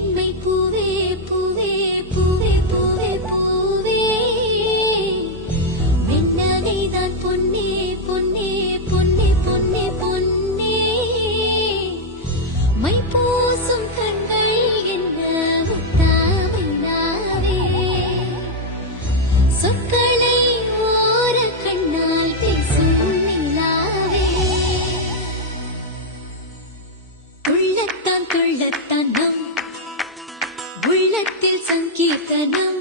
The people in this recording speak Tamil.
பெண்மை பூவே பூவே பூவே பூவே பூவே வெண்ணனைதான் பொன்னே பொன்னே பொன்னே பொன்னே பொன்னே மை பூசும் கண்கள் என்ன முத்தாமைனாவே சொற்களை ஓர கண்ணால் பேசும் நிலாவே உள்ளத்தான் கொள்ளத்தான் நம் உள்ளத்தில் சங்கீர்த்தனம்